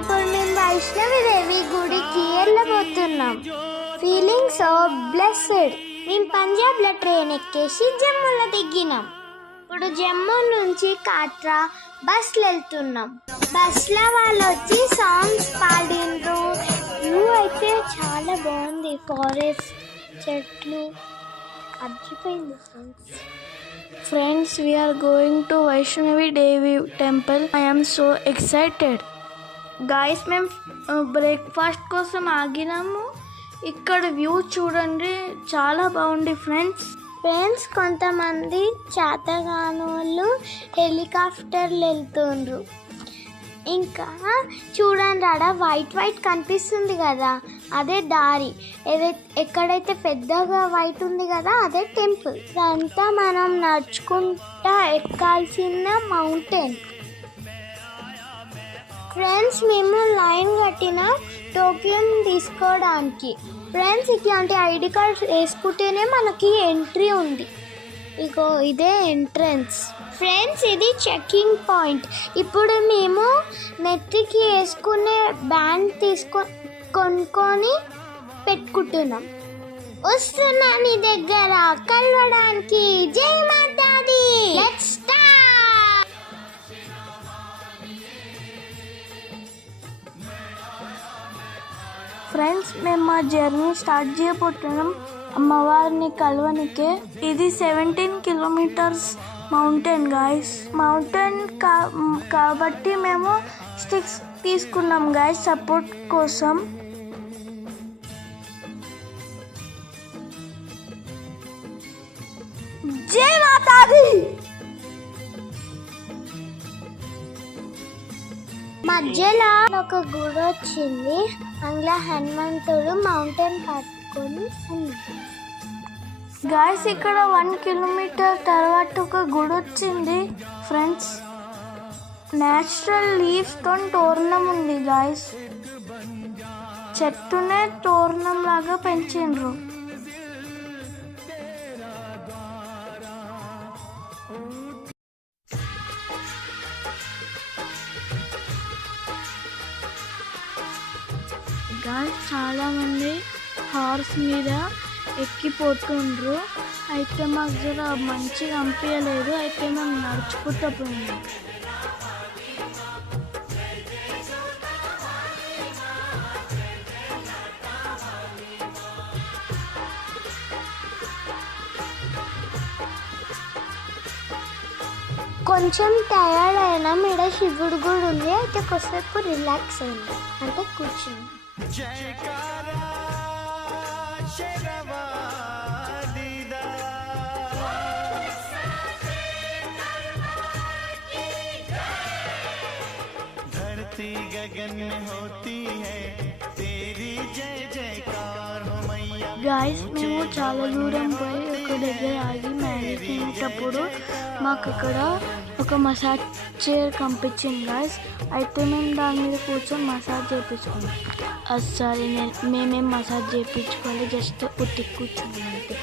ఇప్పుడు మేము వైష్ణవిదేవి గుడికి వెళ్ళబోతున్నాం. Feeling so blessed. మేము పంజాబ్లో ట్రైన్ ఎక్కేసి జమ్మూలో దిగినాం. ఇప్పుడు జమ్మూ నుంచి కాట్రా బస్సులు వెళ్తున్నాం. బస్సులో వాళ్ళు వచ్చి సాంగ్స్ పాడిండ్రు. వ్యూ అయితే చాలా బాగుంది. ఫారెస్ట్, చెట్లు అర్చిపోయింది. Friends, we are going to Vaishnavi Devi temple. I am so excited. Guys, మేము బ్రేక్ఫాస్ట్ కోసం ఆగినాము. ఇక్కడ వ్యూ చూడండి, చాలా బాగుంది ఫ్రెండ్స్ కొంతమంది చేతగాని వాళ్ళు హెలికాప్టర్లు వెళ్తుండ్రు. ఇంకా చూడండి, ఆడ వైట్ కనిపిస్తుంది కదా, అదే దారి. ఎక్కడైతే పెద్దగా వైట్ ఉంది కదా, అదే టెంపుల్. ఇదంతా మనం నడుచుకుంటా ఎక్కాల్సిన మౌంటైన్. ఫ్రెండ్స్, మేము లైన్ కట్టిన టోకెన్ తీసుకోవడానికి. ఫ్రెండ్స్, ఇట్లాంటి ఐడి కార్డ్ వేసుకుంటేనే మనకి ఎంట్రీ ఉంది. ఇగో ఇదే ఎంట్రన్స్. ఫ్రెండ్స్, ఇది చెకింగ్ పాయింట్. ఇప్పుడు మేము నెత్తికి వేసుకునే బ్యాండ్ కొనుక్కొని పెట్టుకుంటున్నాం. వస్తున్నా నీ దగ్గర కలవడానికి. జై మాతాది. Let's start. ఫ్రెండ్స్, మేము మా జర్నీ స్టార్ట్ చేయబోతున్నాం అమ్మవారిని కలవనికే. ఇది 17 కిలోమీటర్స్ మౌంటైన్ గాయస్. మౌంటైన్ కాబట్టి మేము స్టిక్స్ తీసుకున్నాం గాయస్ సపోర్ట్ కోసం. జై మాతాది. మధ్యలో ఒక గుడి వచ్చింది. అందులో హనుమంతుడు మౌంటైన్ పట్టుకొని ఉంది. గాయస్, ఇక్కడ 1 కిలోమీటర్ తర్వాత ఒక గుడి వచ్చింది. ఫ్రెండ్స్, న్యాచురల్ లీవ్స్ తో తోరణం ఉంది గాయస్. చెట్టునే తోరణం లాగా పెంచిండ్రు. గాయస్, చాలా మంది హార్స్ మీద ఎక్కిపోతుండ్రు. అయితే మాకు జర మంచిగా అనిపించలేదు. అయితే మేము నడుచుకుంటూ పోయినాం. కొంచెం టయర్డ్ అయినా ఈడ శివుడు కూడా ఉంది. అయితే కొద్దిసేపు రిలాక్స్ అయింది, అంటే కూర్చుంది. గాయస్, మేము చాలా దూరం పోయి ఒక దగ్గర ఆగి మ్యాగీ తినేటప్పుడు మాకు అక్కడ ఒక మసాజ్ చైర్ కనిపించింది గాయస్. అయితే మేము దాని మీద కూర్చొని మసాజ్ చేయించుకున్నాం. సారీ, మేమేం మసాజ్ చేయించుకోవాలి, జస్ట్ ఉత్తి కూర్చున్నాం అంతే.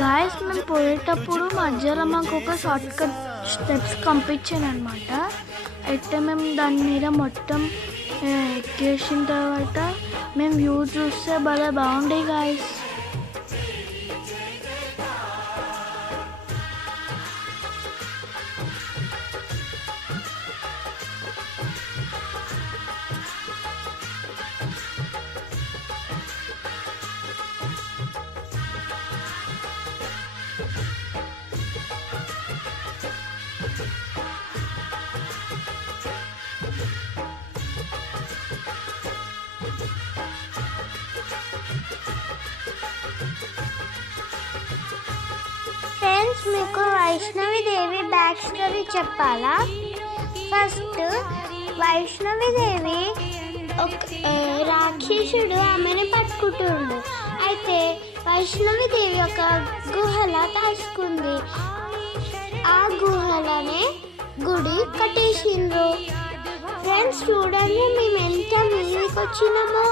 గాయస్, మేము పోయేటప్పుడు మధ్యలో మాకు ఒక షార్ట్ కట్ స్టెప్స్ కనిపించాను అనమాట. అయితే మేము దాని మీద మొత్తం ఎక్కేసిన తర్వాత మేము వ్యూ చూస్తే భలే బాగుండే గాయస్. ఫ్రెండ్స్, మీకు వైష్ణవిదేవి బ్యాక్ స్టోరీ చెప్పాలా? ఫస్ట్ వైష్ణవిదేవి ఒక రాక్షసుడు ఆమెని పట్టుకుంటుండు. అయితే వైష్ణవిదేవి ఒక గుహలా దాచుకుంది. ఆ గుహలనే గుడి కట్టేసిండ్రు. ఫ్రెండ్స్, చూడండి మేము ఎంత మీదకి వచ్చినామో.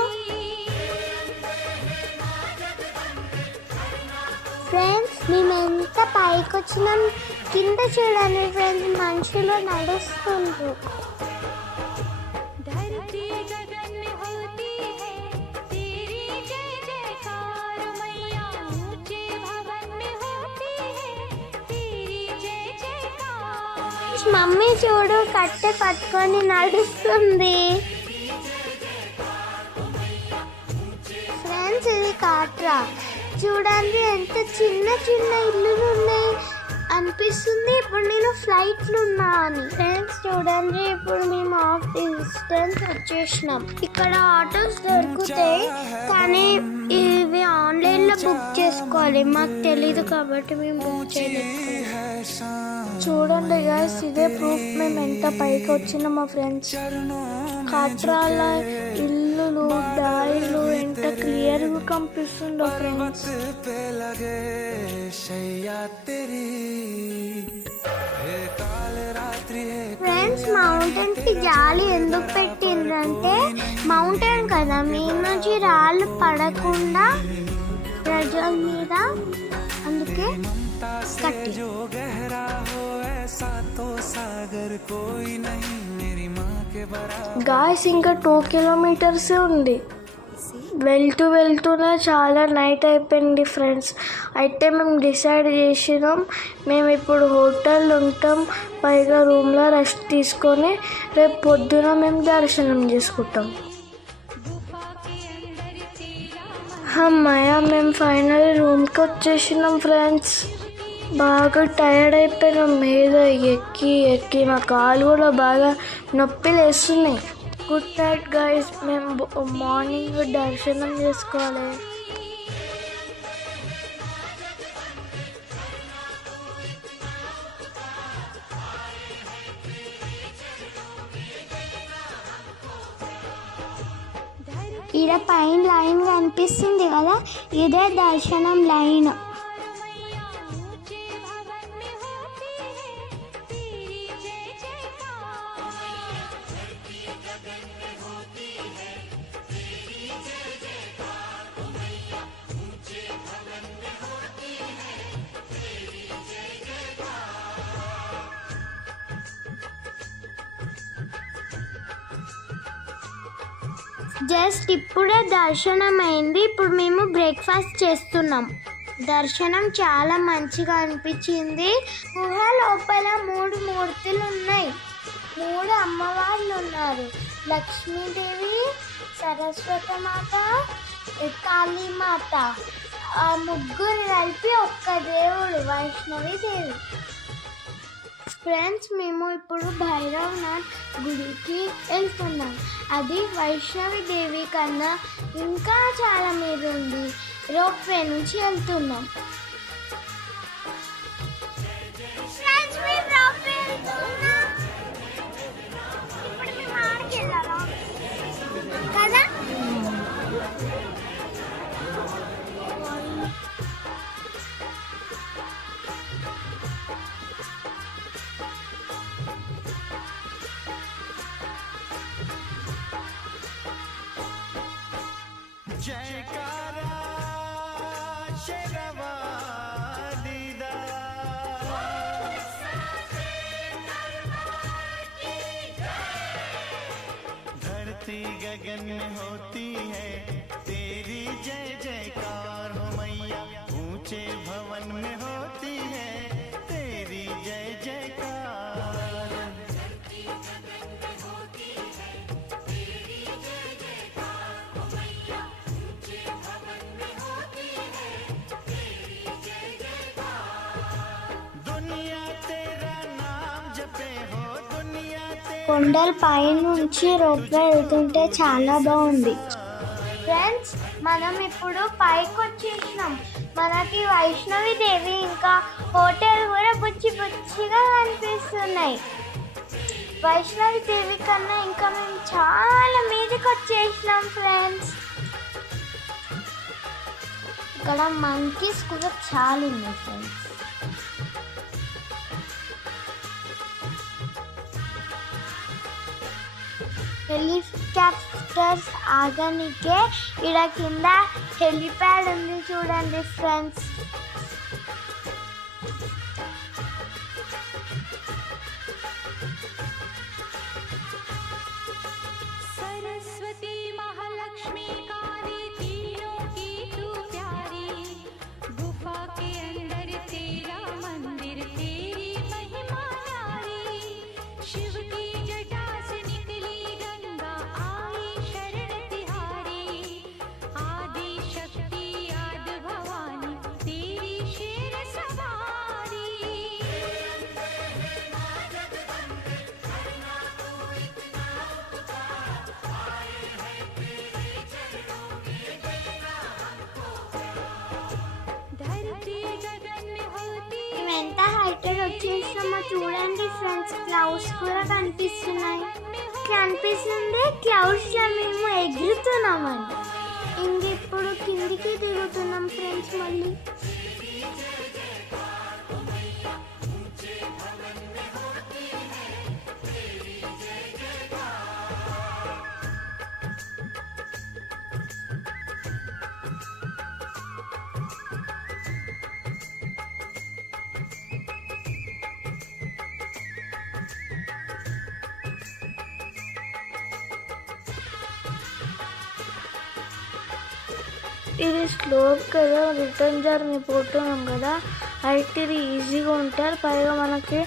ఫ్రెండ్స్, మేము ఎంత పైకి వచ్చినాం. కింద చూడండి ఫ్రెండ్స్, మనుషులు నడుస్తుండ్రు. మమ్మీ చూడు, కట్టె పట్టుకొని నడుస్తుంది. ఫ్రెండ్స్, ఇది కాట్రా. చూడండి ఎంత చిన్న చిన్న ఇల్లులు ఉన్నాయి అనిపిస్తుంది. ఇప్పుడు నేను ఫ్లైట్లు ఉన్నా అని. ఫ్రెండ్స్ చూడండి, ఇప్పుడు మేము ఆఫ్ డిస్టెన్స్ వచ్చేసినాం. ఇక్కడ ఆటోస్ దొరుకుతాయి, కానీ ఇవి ఆన్లైన్లో బుక్ చేసుకోవాలి. మాకు తెలీదు కాబట్టి మేము బుక్ చేయలేదు. చూడండి గైస్, ఇదే ప్రూఫ్ మేము ఎంత పైకి వచ్చినా మా ఫ్రెండ్స్. కాట్రాల ఇల్లులు, దాయిలు ఎంత క్లియర్గా కనిపిస్తుందో ఫ్రెండ్స్. ఫ్రెండ్స్, మౌంటైన్ కి జాలి ఎందుకు పెట్టిండ్రంటే, మౌంటైన్ కదా, మీ నుంచి రాళ్ళు పడకుండా ప్రజల మీద, అందుకే కట్టి. గాయస్, ఇంకా 2 kilometers ఉంది. వెళ్తూనే చాలా నైట్ అయిపోయింది ఫ్రెండ్స్. అయితే మేము డిసైడ్ చేసినాం, మేము ఇప్పుడు హోటల్లో ఉంటాం, పైగా రూమ్లో రెస్ట్ తీసుకొని రేపు పొద్దున మేము దర్శనం చేసుకుంటాం. అమ్మాయ, మేము ఫైనల్ రూమ్కి వచ్చేసినాం ఫ్రెండ్స్. బాగా టైర్డ్ అయిపోయినాం, మీద ఎక్కి మా కాలు కూడా బాగా నొప్పి లేస్తున్నాయి. గుడ్ నైట్ గైస్, మేము మార్నింగ్ దర్శనం చేసుకోవాలి. ఈడ పైన లైన్ కనిపిస్తుంది కదా, ఇదే దర్శనం లైన్. జస్ట్ ఇప్పుడే దర్శనం అయింది. ఇప్పుడు మేము బ్రేక్ఫాస్ట్ చేస్తున్నాం. దర్శనం చాలా మంచిగా అనిపించింది. గుహ లోపల 3 మూర్తులు ఉన్నాయి. 3 అమ్మవార్లు ఉన్నారు. లక్ష్మీదేవి, సరస్వతి మాత, కాళీమాత. ఆ ముగ్గురు కలిపి ఒక్క దేవుడు, వైష్ణవి దేవి. ఫ్రెండ్స్, మేము ఇప్పుడు భైరవనాథ్ గుడికి వెళ్తున్నాం. అది వైష్ణవి దేవి కన్నా ఇంకా చాలా మీద ఉంది. రోప్వే నుంచి వెళ్తున్నాం. కదా, जयकारा शेरवाली दा, धरती गगन में होती है तेरी जय जयकार हो मैया, ऊंचे भवन में होती है तेरी जय जयकार। కొండల పై నుంచి రోప్వే వెళ్తుంటే చాలా బాగుంది. ఫ్రెండ్స్, మనం ఇప్పుడు పైకి వచ్చేసినాం. మనకి వైష్ణవి దేవి ఇంకా హోటల్ కూడా బుచ్చి బుచ్చిగా కనిపిస్తున్నాయి. వైష్ణవి దేవి కన్నా ఇంకా మేము చాలా మీదకి వచ్చేసినాం ఫ్రెండ్స్. ఇక్కడ మంకీస్ కూడా చాలా ఉన్నాయి ఫ్రెండ్స్. హెలికాప్టర్స్ ఆగనికే ఇక్కడ కింద హెలిప్యాడ్ ఉంది చూడండి ఫ్రెండ్స్. सरस्वती महालक्ष्मी काली तीनों की तू प्यारी, गुफा के अंदर तेरा मंदिर तेरी महिमा न्यारी, शिव की जटा से निकली गंगा आई शरण तिहारी, आदि शक्ति आदि भवानी तेरी शेर सवारी। धरती गगन में होती ఎంత హైటెడ్ వచ్చేసామో చూడండి ఫ్రెండ్స్, క్లౌడ్స్ కూడా కనిపిస్తున్నాయి. కనిపిస్తుంది క్లౌడ్స్ లో మేము ఎగురుతున్నామండి. ఇప్పుడు కిందికి దిగుతున్నాం ఫ్రెండ్స్ మళ్ళీ. ఇది స్లోప్ కదా, రిటర్న్ జర్నీ పోతున్నాం కదా, అయితే ఇది ఈజీగా ఉంటారు. పైగా మనకి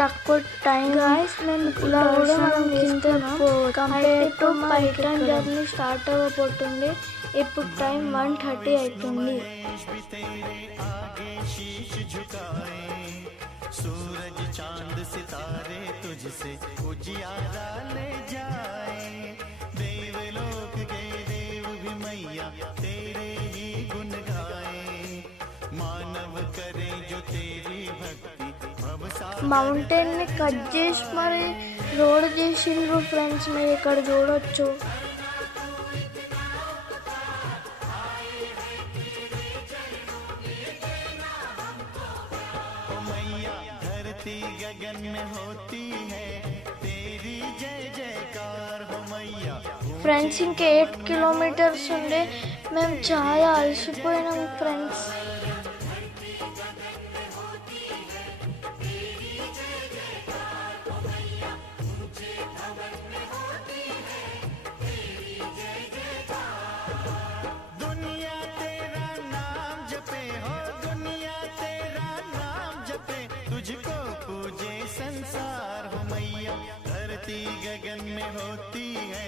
తక్కువ టైం గాయస్. మేము ఇలా కూడా మనం compare to return journey start అవ్వబోతుంది. ఇప్పుడు టైం 1:30 అవుతుంది. सूरज चांद सितारे तुझसे उजियारा ले जाए, देवलोक के देव भी मैया तेरे ही गुण गाए, मानव करे जो तेरी भक्ति भवसागर। మౌంటైన్ ని కట్ చేసి మరి రోడ్ చేసిండ్రు ఫ్రెండ్స్, మీరు ఇక్కడ చూడొచ్చు. धरती गगन में होती है तेरी जय जयकार हो मैया। ఫ్రెండ్స్ ఇంకా 8 కిలోమీటర్స్ ఉండే, మేము చాలా అలసిపోయినాం ఫ్రెండ్స్. दुनिया तेरा नाम जपे हो, दुनिया तेरा नाम जपे, तुझको पूजे संसार हो मैया। धरती गगन में होती है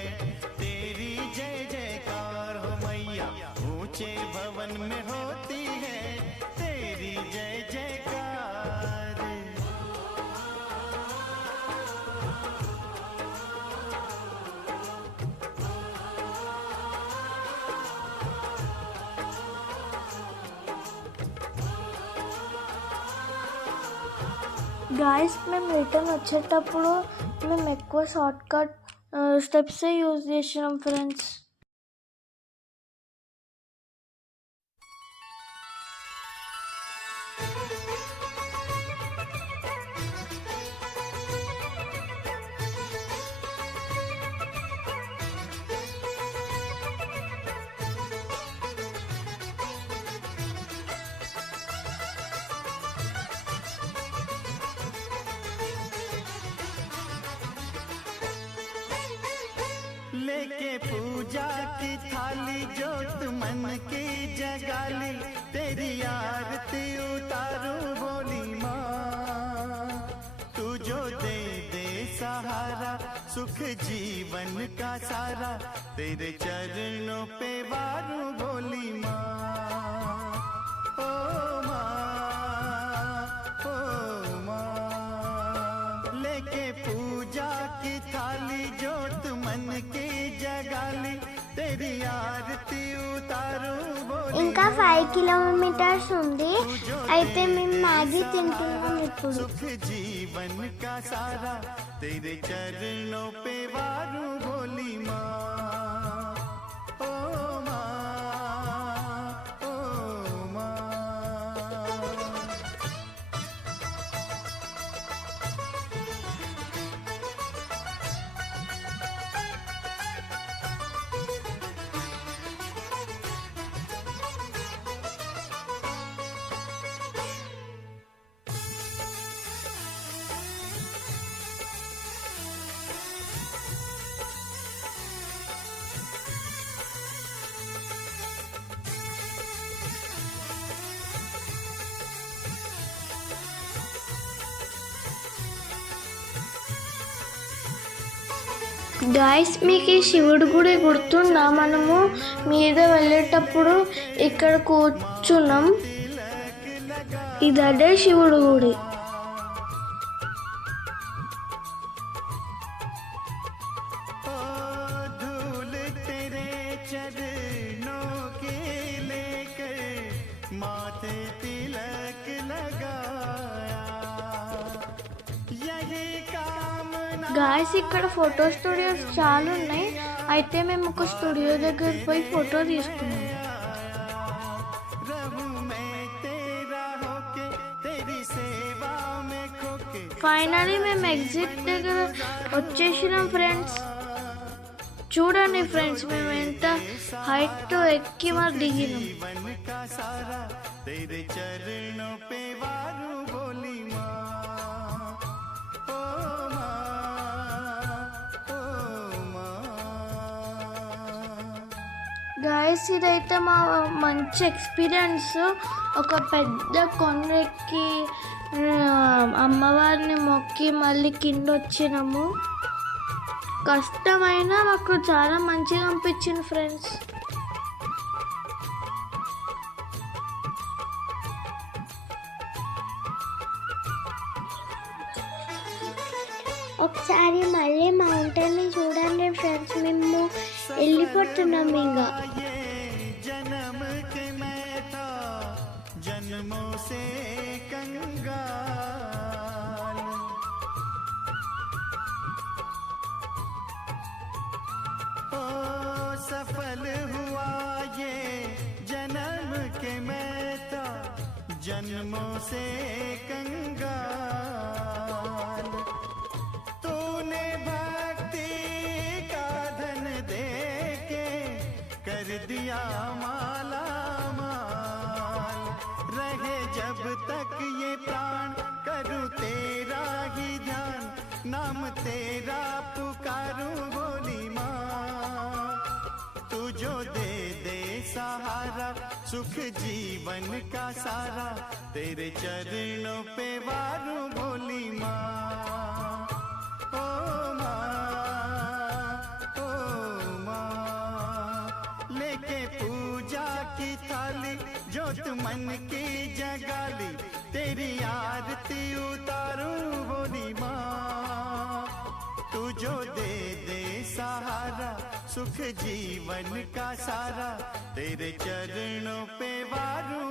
तेरी जय जयकार हो मैया, ऊंचे भवन में होती है तेरी जय जयकार। గాయస్ మేము రిటర్న్ వచ్చేటప్పుడు మేము ఎక్కువ షార్ట్ కట్ స్టెప్సే యూజ్ చేసినాం ఫ్రెండ్స్. लेके पूजा की थाली जोत मन की जगाली, तेरी आरती उतारू बोली माँ, तू जो दे दे सहारा सुख जीवन का सारा, तेरे चरणों पे वारू बोली माँ। ओ माँ, ओ माँ, लेके पूजा की थाली जोत मन की जगाली, तेरी आरती उतारू बोली। ఇంకా 5 కిలోమీటర్స్ ఉంది, అయితే మేము మ్యాగీ తింటున్నాం ఇప్పుడు. सुख जीवन का सारा, तेरे चरणों पे वारू बोली माँ। ओ माँ, ओ माँ। గాయస్ మీకు ఈ శివుడి గుడి గుర్తుందా? మనము మీద వెళ్ళేటప్పుడు ఇక్కడ కూర్చున్నాం. ఇదే శివుడి గుడి. धूल तेरे चरणों के लेकर माथे तिलक लगाया यही कामना గాయస్ ఇక్కడ ఫోటో స్టూడియోస్ చాలా ఉన్నాయి. అయితే మేము ఒక స్టూడియో దగ్గర పోయి ఫోటో తీసుకున్నాం. रहूं मैं तेरा होके तेरी सेवा में खोके ఫైనలీ మేము ఎగ్జిట్ దగ్గర వచ్చేసినాం ఫ్రెండ్స్. చూడండి ఫ్రెండ్స్, మేము ఎంత హైట్ ఎక్కి మరి దిగినాం. जीवन का सारा तेरे चरणों पे वारू बोली माँ ओ माँ ओ माँ గాయస్ ఇదైతే మా మంచి ఎక్స్పీరియన్స్. ఒక పెద్ద కొండెక్కి అమ్మవారిని మొక్కి మళ్ళీ కింద వచ్చినాము. కష్టమైనా మాకు చాలా మంచిగా అనిపించింది ఫ్రెండ్స్. ఒకసారి మళ్ళీ మౌంటైన్ని చూడండి ఫ్రెండ్స్. మేము వెళ్ళిపోతున్నాం ఇంకా. ये जन्म के मैं था जन्मों से कंगाल ओ सफल हुआ ये जन्म के मैं था जन्मों से कंगाल तूने भक्ति का धन दे के कर दिया माला माल रहे जब तक ये प्राण करूं तेरा ही ध्यान नाम तेरा पुकारूं बोली माँ तू जो दे दे सहारा सुख जीवन का सारा तेरे चरणों पे वारूं बोली माँ ओ माँ ओ माँ लेके पूजा की थाली जोत मन की जगाली तेरी आरती उतारूं बोली माँ तू जो दे दे सहारा सुख जीवन का सारा तेरे चरणों पे वारूं